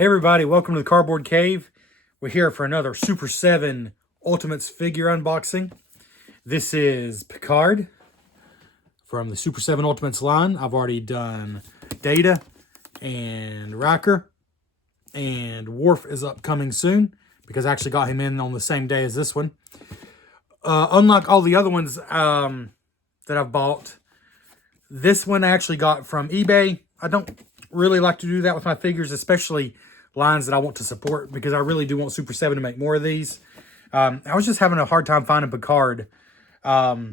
Hey everybody, welcome to the Cardboard Cave. We're here for another Super 7 Ultimates figure unboxing. This is Picard from the Super 7 Ultimates line. I've already done Data and Riker, and Worf is upcoming soon because I actually got him in on the same day as this one. Unlike all the other ones that I've bought, this one I actually got from eBay. I don't really like to do that with my figures, especially lines that I want to support, because I really do want Super 7 to make more of these. I was just having a hard time finding Picard for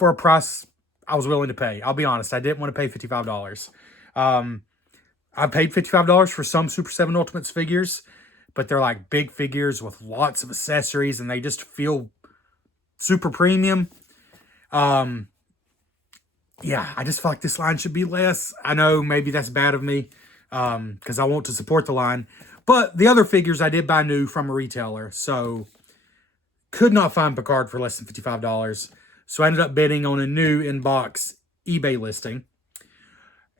a price I was willing to pay. I'll be honest, I didn't want to pay $55. I paid $55 for some Super 7 Ultimates figures, but they're like big figures with lots of accessories, and they just feel super premium. Yeah, I just feel like this line should be less. I know maybe that's bad of me, because I want to support the line. But the other figures I did buy new from a retailer, so could not find Picard for less than $55. So I ended up bidding on a new in-box eBay listing.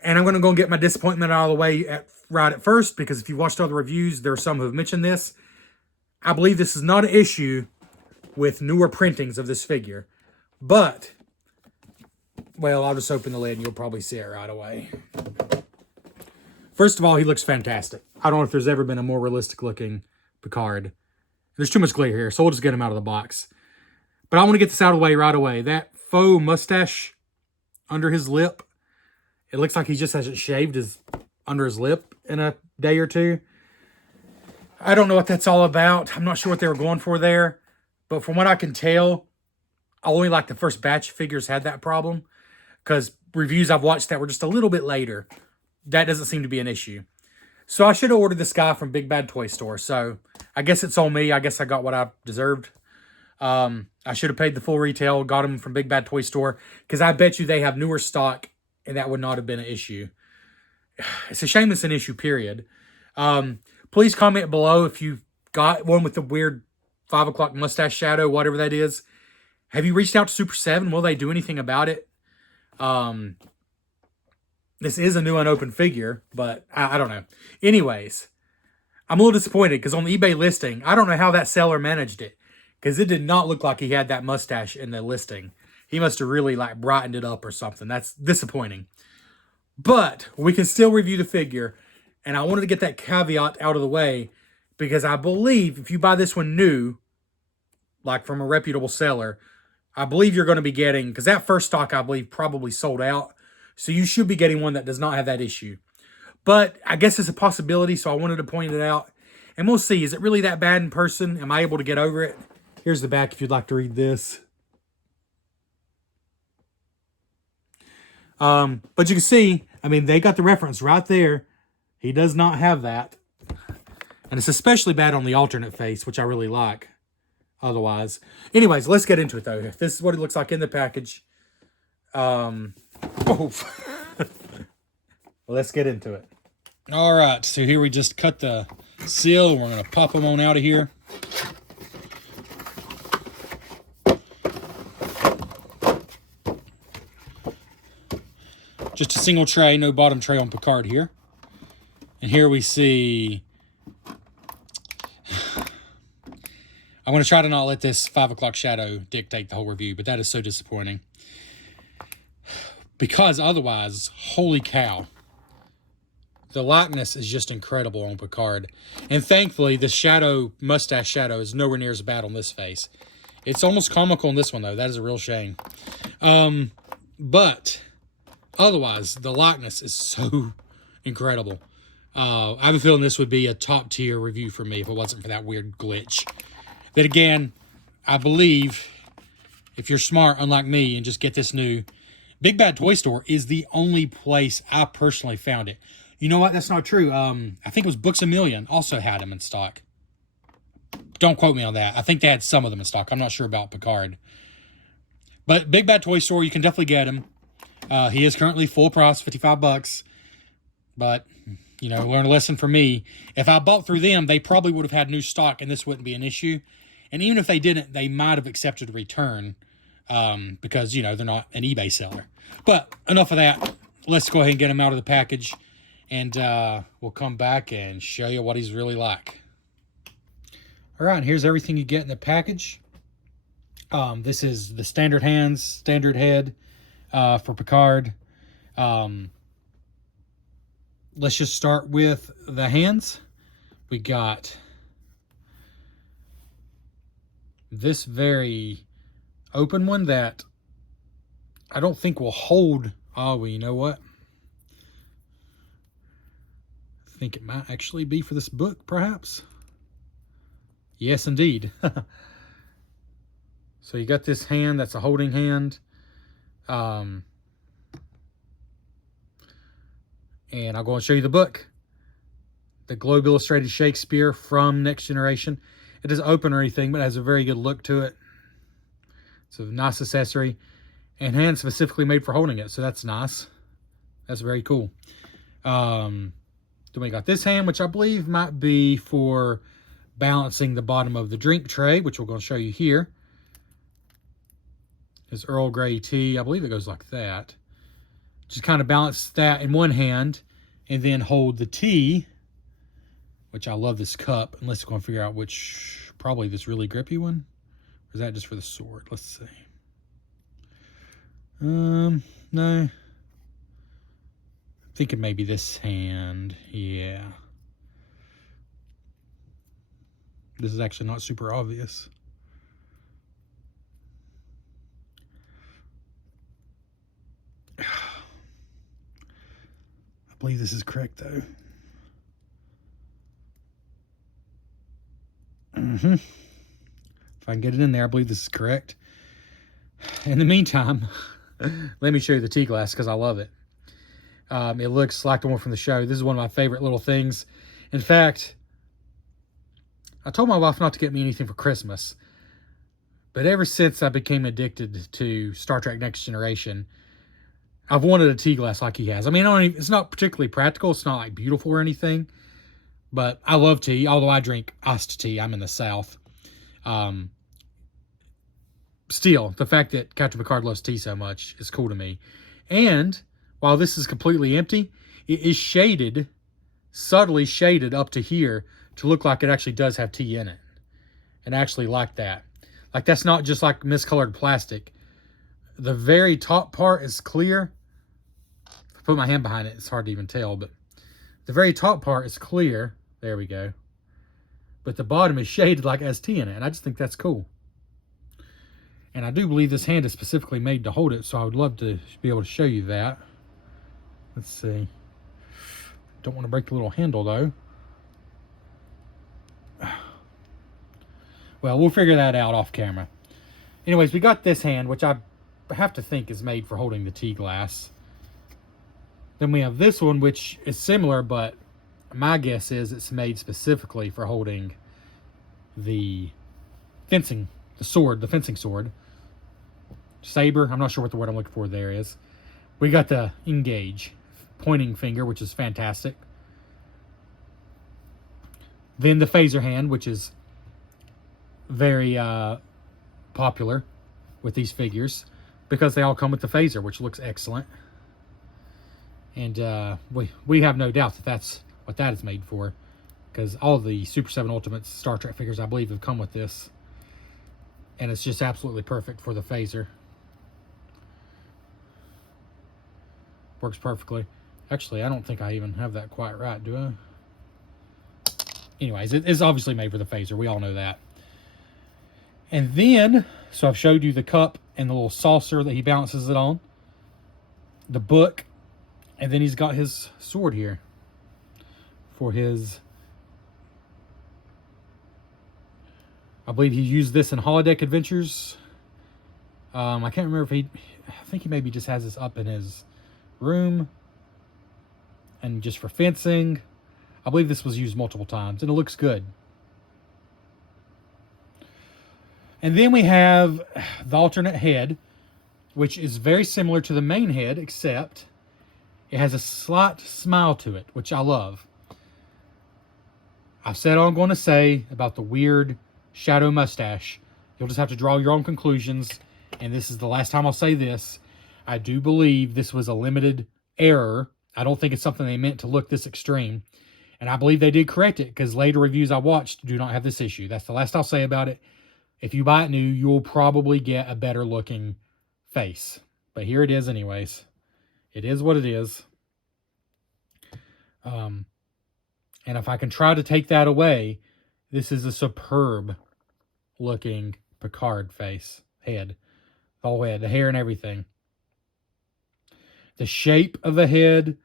And I'm going to go and get my disappointment out of the way right at first, because if you watched other reviews, there are some who have mentioned this. I believe this is not an issue with newer printings of this figure. But, well, I'll just open the lid and you'll probably see it right away. First of all, he looks fantastic. I don't know if there's ever been a more realistic looking Picard. There's too much glare here, so we'll just get him out of the box. But I want to get this out of the way right away. That faux mustache under his lip, it looks like he just hasn't shaved under his lip in a day or two. I don't know what that's all about. I'm not sure what they were going for there. But from what I can tell, only like the first batch of figures had that problem, because reviews I've watched that were just a little bit later, that doesn't seem to be an issue. So I should have ordered this guy from Big Bad Toy Store. So I guess it's on me. I guess I got what I deserved. I should have paid the full retail, got him from Big Bad Toy Store, because I bet you they have newer stock, and that would not have been an issue. It's a shame it's an issue, period. Please comment below if you got one with the weird 5 o'clock mustache shadow, whatever that is. Have you reached out to Super 7? Will they do anything about it? This is a new unopened figure, but I don't know. Anyways, I'm a little disappointed because on the eBay listing, I don't know how that seller managed it, because it did not look like he had that mustache in the listing. He must have really like brightened it up or something. That's disappointing. But we can still review the figure, and I wanted to get that caveat out of the way, because I believe if you buy this one new, like from a reputable seller, I believe you're going to be getting, because that first stock I believe probably sold out, so you should be getting one that does not have that issue. But I guess it's a possibility, so I wanted to point it out. And we'll see, is it really that bad in person? Am I able to get over it? Here's the back if you'd like to read this. But you can see, I mean, they got the reference right there. He does not have that. And it's especially bad on the alternate face, which I really like otherwise. Anyways, let's get into it, though. This is what it looks like in the package. Let's get into it. All right, so here we just cut the seal. We're going to pop them on out of here. Just a single tray, no bottom tray on Picard here. And here we see... I'm going to try to not let this 5 o'clock shadow dictate the whole review, but that is so disappointing. Because otherwise, holy cow, the likeness is just incredible on Picard. And thankfully, the shadow, mustache shadow, is nowhere near as bad on this face. It's almost comical on this one, though. That is a real shame. But otherwise, the likeness is so incredible. I have a feeling this would be a top-tier review for me if it wasn't for that weird glitch. That, again, I believe, if you're smart, unlike me, and just get this new, Big Bad Toy Store is the only place I personally found it. You know what? That's not true. I think it was Books A Million also had them in stock. Don't quote me on that. I think they had some of them in stock. I'm not sure about Picard. But Big Bad Toy Store, you can definitely get him. He is currently full price, $55. But, you know, learn a lesson from me. If I bought through them, they probably would have had new stock, and this wouldn't be an issue. And even if they didn't, they might have accepted a return. Because, you know, they're not an eBay seller. But enough of that. Let's go ahead and get them out of the package and we'll come back and show you what he's really like. All right, here's everything you get in the package. This is the standard hands, standard head for Picard. Let's just start with the hands. We got this very open one that I don't think will hold. Oh, well, you know what? I think it might actually be for this book, perhaps. Yes, indeed. So you got this hand, that's a holding hand. And I'll go and show you the book. The Globe Illustrated Shakespeare from Next Generation. It doesn't open or anything, but it has a very good look to it. It's a nice accessory. And hand specifically made for holding it, so that's nice. That's very cool. Then we got this hand, which I believe might be for balancing the bottom of the drink tray, which we're going to show you here. This Earl Grey tea, I believe it goes like that. Just kind of balance that in one hand and then hold the tea, which I love this cup, unless we're going to figure out which, probably this really grippy one. Or is that just for the sword? Let's see. No. I'm thinking maybe this hand. Yeah. This is actually not super obvious. I believe this is correct, though. If I can get it in there, I believe this is correct. In the meantime, let me show you the tea glass because I love it. It looks like the one from the show. This is one of my favorite little things. In fact, I told my wife not to get me anything for Christmas. But ever since I became addicted to Star Trek Next Generation, I've wanted a tea glass like he has. I mean, it's not particularly practical. It's not like beautiful or anything. But I love tea, although I drink iced tea. I'm in the South. Still, the fact that Captain Picard loves tea so much is cool to me. And while this is completely empty, it is shaded, subtly shaded up to here to look like it actually does have tea in it. And I actually like that. Like, that's not just like miscolored plastic. The very top part is clear. If I put my hand behind it, it's hard to even tell, but the very top part is clear. There we go. But the bottom is shaded like it has tea in it, and I just think that's cool. And I do believe this hand is specifically made to hold it, so I would love to be able to show you that. Let's see. Don't want to break the little handle, though. Well, we'll figure that out off camera. Anyways, we got this hand, which I have to think is made for holding the tea glass. Then we have this one, which is similar, but my guess is it's made specifically for holding the fencing, the sword, the fencing sword. Saber, I'm not sure what the word I'm looking for there is. We got the engage, pointing finger, which is fantastic. Then the phaser hand, which is very popular with these figures because they all come with the phaser, which looks excellent. And we have no doubt that that's what that is made for, because all of the Super 7 Ultimates Star Trek figures, I believe, have come with this. And it's just absolutely perfect for the phaser. Works perfectly. Actually, I don't think I even have that quite right, do I? Anyways, it's obviously made for the phaser. We all know that. And then, so I've showed you the cup and the little saucer that he balances it on. The book. And then he's got his sword here for his... I believe he used this in Holodeck Adventures. I can't remember if he... I think he maybe just has this up in his room. And just for fencing. I believe this was used multiple times. And it looks good. And then we have the alternate head, which is very similar to the main head, except it has a slight smile to it, which I love. I've said all I'm going to say about the weird shadow mustache. You'll just have to draw your own conclusions. And this is the last time I'll say this. I do believe this was a limited error I don't think it's something they meant to look this extreme. And I believe they did correct it, because later reviews I watched do not have this issue. That's the last I'll say about it. If you buy it new, you'll probably get a better looking face. But here it is anyways. It is what it is. And if I can try to take that away, this is a superb looking Picard face. Head. The whole head. The hair and everything. The shape of the head.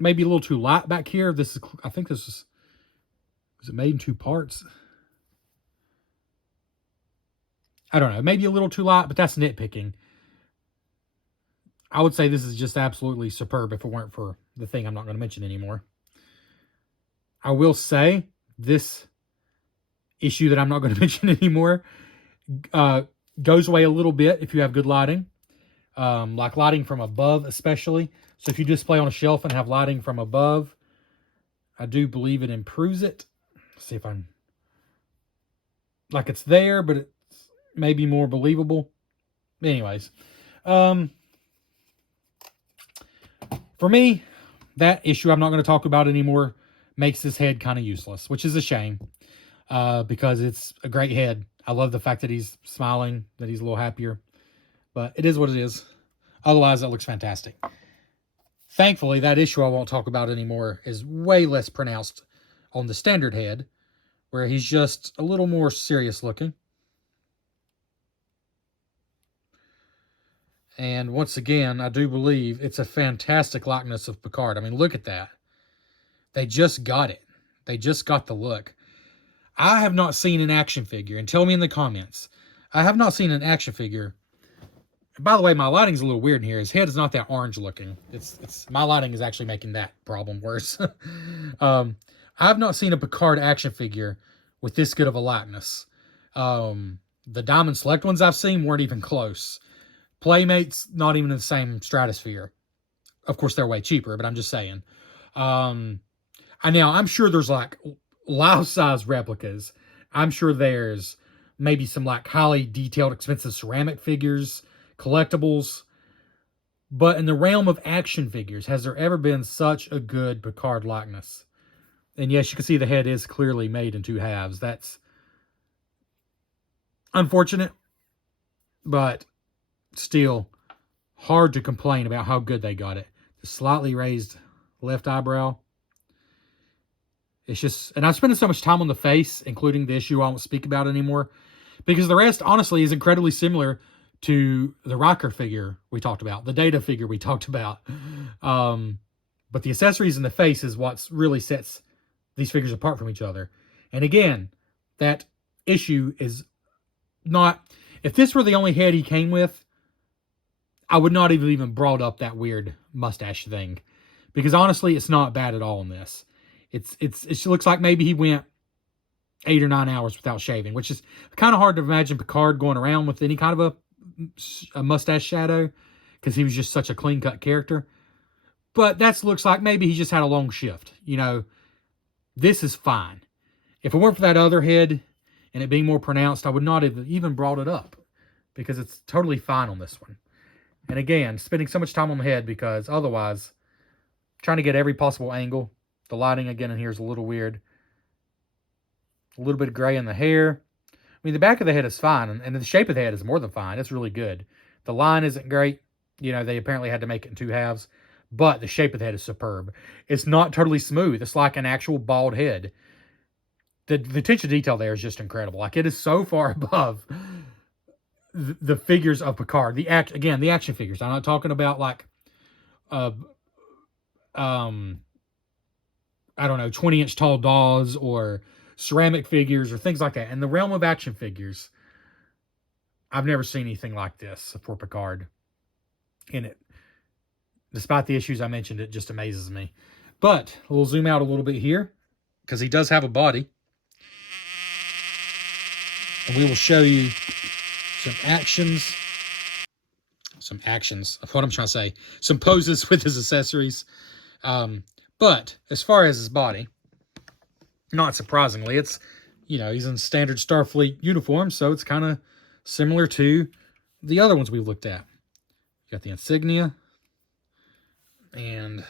Maybe a little too light back here. I think this is it made in 2 parts? I don't know. Maybe a little too light, but that's nitpicking. I would say this is just absolutely superb if it weren't for the thing I'm not going to mention anymore. I will say this issue that I'm not going to mention anymore goes away a little bit if you have good lighting. Like lighting from above especially. So if you display on a shelf and have lighting from above, I do believe it improves it. Let's see if I'm... Like it's there, but it's maybe more believable. Anyways. For me, that issue I'm not going to talk about anymore makes this head kind of useless, which is a shame. Because it's a great head. I love the fact that he's smiling, that he's a little happier. But it is what it is. Otherwise, that looks fantastic. Thankfully, that issue I won't talk about anymore is way less pronounced on the standard head, where he's just a little more serious looking. And once again, I do believe it's a fantastic likeness of Picard. I mean, look at that. They just got it. They just got the look. I have not seen an action figure, and tell me in the comments, I have not seen an action figure. By the way, my lighting's a little weird in here. His head is not that orange looking. My lighting is actually making that problem worse. I have not seen a Picard action figure with this good of a likeness. The Diamond Select ones I've seen weren't even close. Playmates, not even in the same stratosphere. Of course, they're way cheaper, but I'm just saying. And now, I'm sure there's like life-size replicas. I'm sure there's maybe some like highly detailed, expensive ceramic figures, collectibles. But in the realm of action figures, has there ever been such a good Picard likeness? And yes, you can see the head is clearly made in 2 halves. That's unfortunate, but still hard to complain about how good they got it. The slightly raised left eyebrow. It's just, and I'm spending so much time on the face, including the issue I won't speak about anymore, because the rest, honestly, is incredibly similar to the Riker figure we talked about, the Data figure we talked about. But the accessories and the face is what really sets these figures apart from each other. And again, that issue is not... If this were the only head he came with, I would not have even brought up that weird mustache thing. Because honestly, it's not bad at all in this. It looks like maybe he went 8 or 9 hours without shaving, which is kind of hard to imagine Picard going around with any kind of a mustache shadow, because he was just such a clean-cut character. But that looks like maybe he just had a long shift. You know, this is fine. If it weren't for that other head and it being more pronounced, I would not have even brought it up, because it's totally fine on this one. And again, spending so much time on the head because otherwise, trying to get every possible angle. The lighting again in here is a little weird. A little bit of gray in the hair. I mean, the back of the head is fine, and the shape of the head is more than fine. It's really good. The line isn't great. You know, they apparently had to make it in 2 halves, but the shape of the head is superb. It's not totally smooth. It's like an actual bald head. The attention to detail there is just incredible. Like, it is so far above the figures of Picard. The action figures. I'm not talking about like, I don't know, 20-inch tall dolls or ceramic figures or things like that. In the realm of action figures, I've never seen anything like this for Picard in it. Despite the issues I mentioned, it just amazes me. But we'll zoom out a little bit here, because he does have a body. And we will show you some actions. What I'm trying to say. Some poses with his accessories. But as far as his body, not surprisingly, it's, you know, he's in standard Starfleet uniform, so it's kind of similar to the other ones we've looked at. got the insignia. And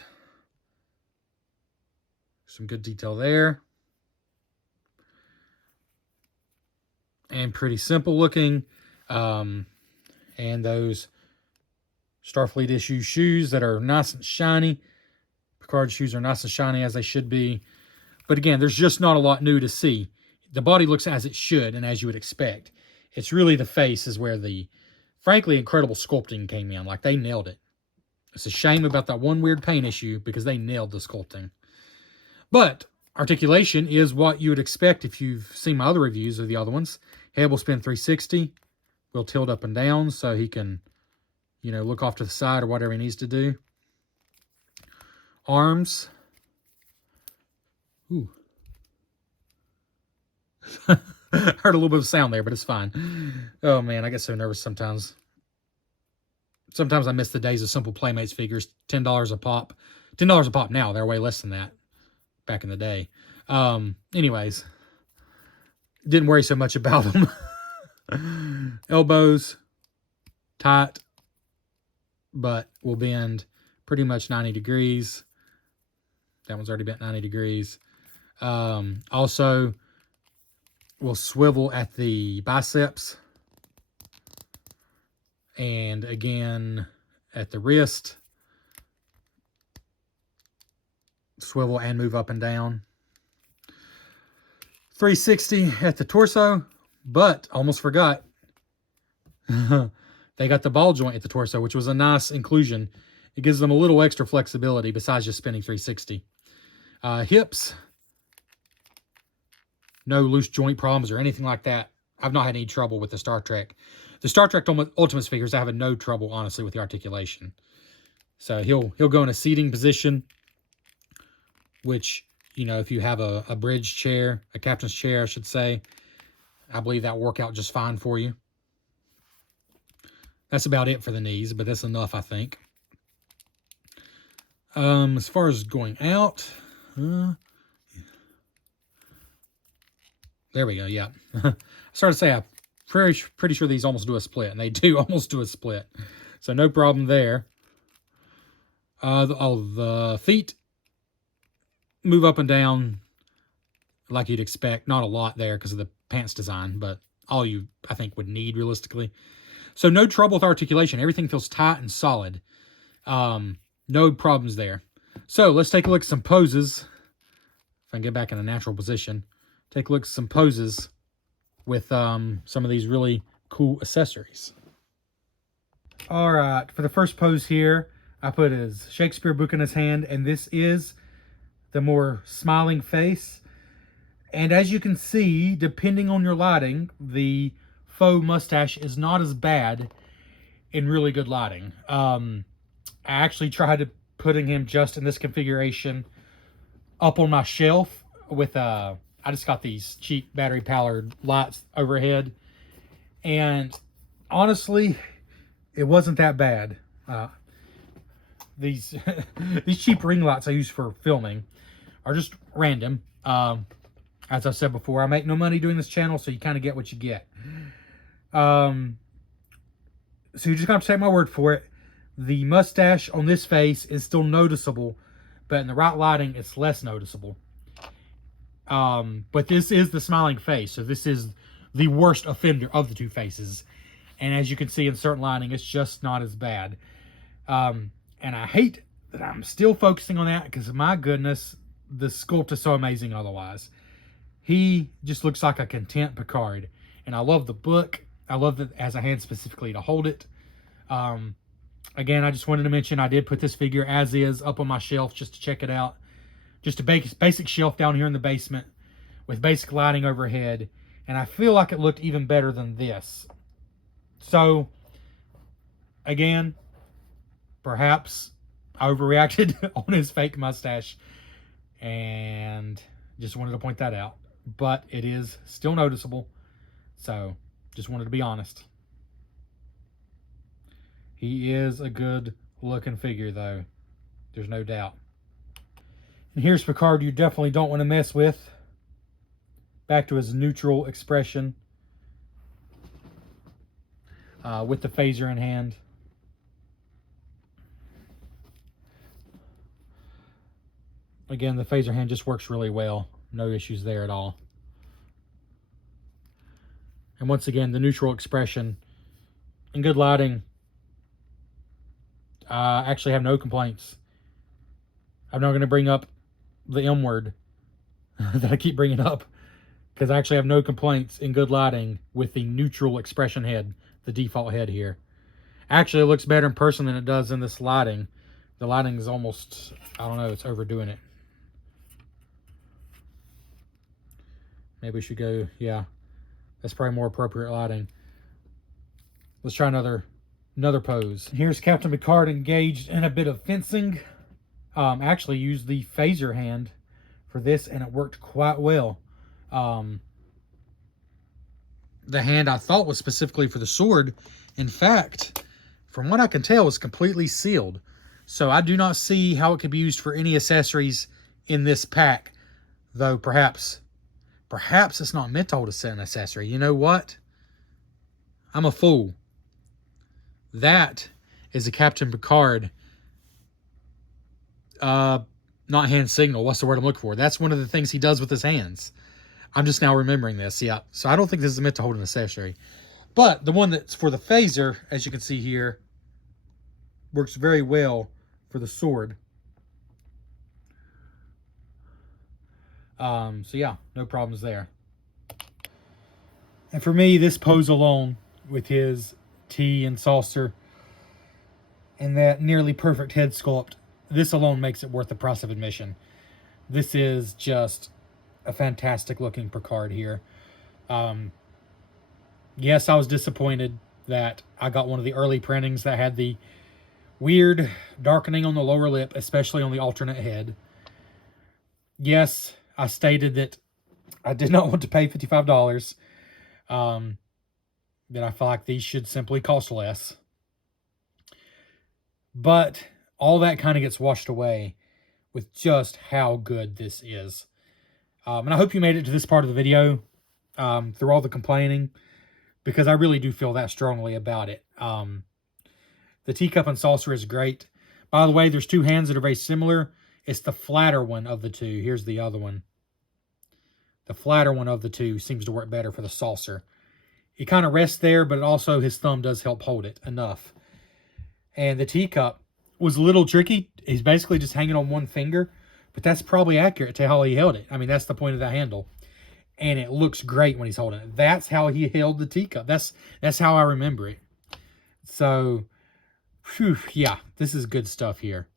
some good detail there. And pretty simple looking. And those Starfleet issue shoes that are nice and shiny. Picard shoes are nice and shiny as they should be. But again, there's just not a lot new to see. The body looks as it should and as you would expect. It's really the face is where the, frankly, incredible sculpting came in. Like, they nailed it. It's a shame about that one weird paint issue because they nailed the sculpting. But articulation is what you would expect if you've seen my other reviews of the other ones. Head will spin 360. Will tilt up and down so he can, you know, look off to the side or whatever he needs to do. Arms. Ooh. Heard a little bit of sound there, but it's fine. Oh, man, I get so nervous sometimes. Sometimes I miss the days of simple Playmates figures. $10 a pop. $10 a pop now. They're way less than that back in the day. Anyways, didn't worry so much about them. Elbows, tight, but will bend pretty much 90 degrees. That one's already bent 90 degrees. Also, will swivel at the biceps. And again, at the wrist. Swivel and move up and down. 360 at the torso, but almost forgot. They got the ball joint at the torso, which was a nice inclusion. It gives them a little extra flexibility besides just spinning 360. Hips. No loose joint problems or anything like that. I've not had any trouble with the Star Trek. The Star Trek Ultimates figures, I have no trouble, honestly, with the articulation. So he'll go in a seating position, which, you know, if you have a bridge chair, a captain's chair, I should say, I believe that will work out just fine for you. That's about it for the knees, but that's enough, I think. As far as going out, there we go, yeah. I started to say, I'm pretty sure these almost do a split, and they do almost do a split. So no problem there. The feet move up and down like you'd expect. Not a lot there because of the pants design, but all you, I think, would need realistically. So no trouble with articulation. Everything feels tight and solid. No problems there. So let's take a look at some poses. If I can get back in a natural position. Take a look at some poses with some of these really cool accessories. All right, for the first pose here, I put his Shakespeare book in his hand, and this is the more smiling face. And as you can see, depending on your lighting, the faux mustache is not as bad in really good lighting. I actually tried putting him just in this configuration up on my shelf with I just got these cheap battery-powered lights overhead. And honestly, it wasn't that bad. These cheap ring lights I use for filming are just random. As I said before, I make no money doing this channel, so you kind of get what you get. So you just got to take my word for it. The mustache on this face is still noticeable, but in the right lighting, it's less noticeable. But this is the smiling face, so this is the worst offender of the two faces. And as you can see in certain lighting, it's just not as bad. And I hate that I'm still focusing on that because, my goodness, the sculpt is so amazing otherwise. He just looks like a content Picard. And I love the book. I love that it has a hand specifically to hold it. Again, I just wanted to mention I did put this figure as is up on my shelf just to check it out. Just a basic shelf down here in the basement with basic lighting overhead. And I feel like it looked even better than this. So, again, perhaps I overreacted on his fake mustache. And just wanted to point that out. But it is still noticeable. So, just wanted to be honest. He is a good looking figure, though. There's no doubt. And here's Picard you definitely don't want to mess with. Back to his neutral expression. With the phaser in hand. Again, the phaser hand just works really well. No issues there at all. And once again, the neutral expression in good lighting, I actually have no complaints. I'm not going to bring up the M word that I keep bringing up, because I actually have no complaints in good lighting with the neutral expression head, the default head here. Actually, it looks better in person than it does in this lighting. The lighting is almost, I don't know, it's overdoing it. Maybe we should go, yeah, that's probably more appropriate lighting. Let's try another pose. Here's Captain Picard engaged in a bit of fencing. Actually used the phaser hand for this, and it worked quite well. The hand I thought was specifically for the sword, in fact, from what I can tell, is completely sealed. So I do not see how it could be used for any accessories in this pack, though perhaps it's not meant to hold an accessory. You know what? I'm a fool. That is a Captain Picard, not hand signal. What's the word I'm looking for? That's one of the things he does with his hands. I'm just now remembering this. Yeah. So I don't think this is meant to hold an accessory. But the one that's for the phaser, as you can see here, works very well for the sword. So yeah, no problems there. And for me, this pose alone, with his tea and saucer and that nearly perfect head sculpt, this alone makes it worth the price of admission. This is just a fantastic looking Picard here. Yes, I was disappointed that I got one of the early printings that had the weird darkening on the lower lip, especially on the alternate head. Yes, I stated that I did not want to pay $55. That I feel like these should simply cost less. But all that kind of gets washed away with just how good this is. And I hope you made it to this part of the video through all the complaining, because I really do feel that strongly about it. The teacup and saucer is great. By the way, there's two hands that are very similar. It's the flatter one of the two. Here's the other one. The flatter one of the two seems to work better for the saucer. It kind of rests there, but also his thumb does help hold it enough. And the teacup was a little tricky. He's basically just hanging on one finger, but that's probably accurate to how he held it. I mean, that's the point of that handle. And it looks great when he's holding it. That's how he held the teacup. That's how I remember it. So, whew, yeah, this is good stuff here.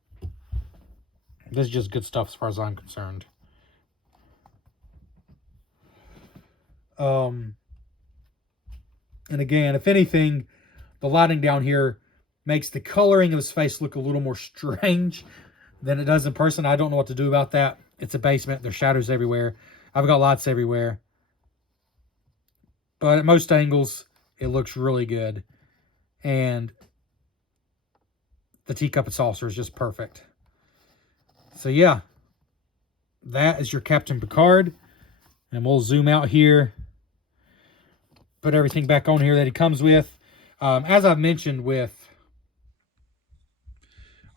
This is just good stuff as far as I'm concerned. And again, if anything, the lighting down here makes the coloring of his face look a little more strange than it does in person. I don't know what to do about that. It's a basement. There's shadows everywhere. I've got lights everywhere. But at most angles, it looks really good. And the teacup and saucer is just perfect. So yeah, that is your Captain Picard. And we'll zoom out here. Put everything back on here that he comes with. As I've mentioned with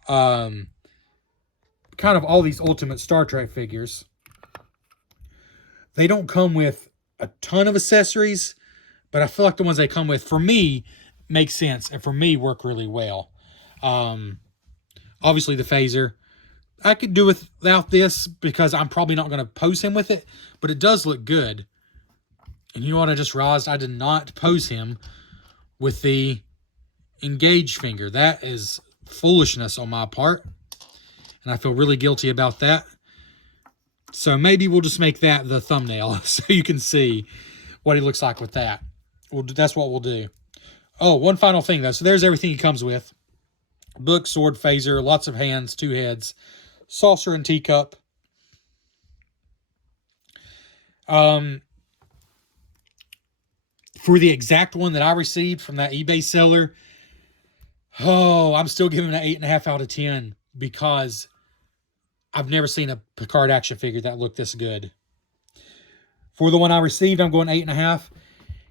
kind of all these Ultimate Star Trek figures, they don't come with a ton of accessories, but I feel like the ones they come with, for me, make sense, and for me, work really well. Obviously, the phaser. I could do without this because I'm probably not going to pose him with it, but it does look good. And you know what I just realized? I did not pose him with the engaged finger. That is foolishness on my part. And I feel really guilty about that. So maybe we'll just make that the thumbnail so you can see what he looks like with that. That's what we'll do. Oh, one final thing though. So there's everything he comes with. Book, sword, phaser, lots of hands, two heads, saucer and teacup. For the exact one that I received from that eBay seller, oh, I'm still giving it an 8.5 out of 10 because I've never seen a Picard action figure that looked this good. For the one I received, I'm going 8.5.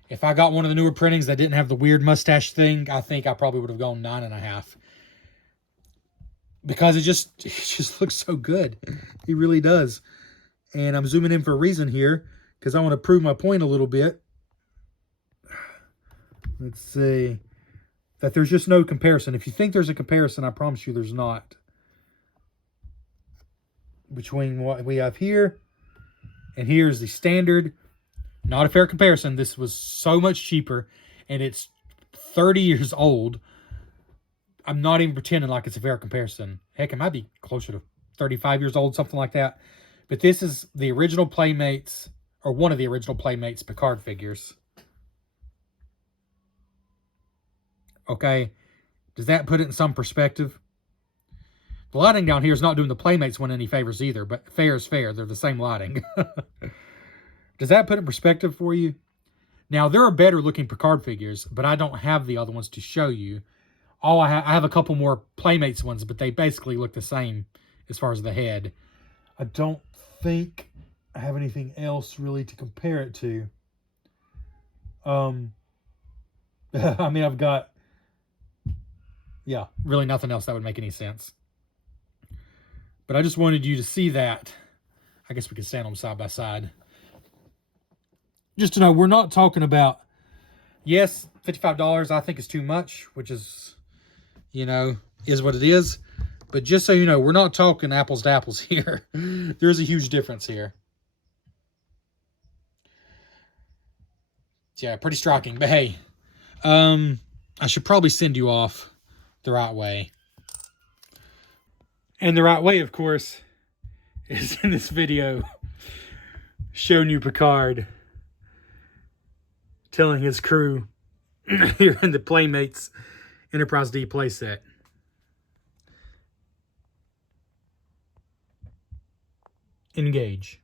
If I got one of the newer printings that didn't have the weird mustache thing, I think I probably would have gone 9.5. because it just looks so good. It really does. And I'm zooming in for a reason here, because I want to prove my point a little bit. Let's see. That there's just no comparison. If you think there's a comparison, I promise you there's not. Between what we have here and here's the standard. Not a fair comparison. This was so much cheaper, and it's 30 years old. I'm not even pretending like it's a fair comparison. Heck, it might be closer to 35 years old, something like that. But this is the original Playmates, or one of the original Playmates Picard figures. Okay, does that put it in some perspective? The lighting down here is not doing the Playmates one any favors either, but fair is fair. They're the same lighting. Does that put it in perspective for you? Now, there are better looking Picard figures, but I don't have the other ones to show you. I have a couple more Playmates ones, but they basically look the same as far as the head. I don't think I have anything else really to compare it to. I mean, I've got, yeah, really nothing else that would make any sense. But I just wanted you to see that. I guess we can stand them side by side. Just to know, we're not talking about, yes, $55 I think is too much, which is, you know, is what it is. But just so you know, we're not talking apples to apples here. There's a huge difference here. Yeah, pretty striking. But hey, I should probably send you off the right way. And the right way, of course, is in this video showing you Picard telling his crew here in the Playmates Enterprise D playset. Engage.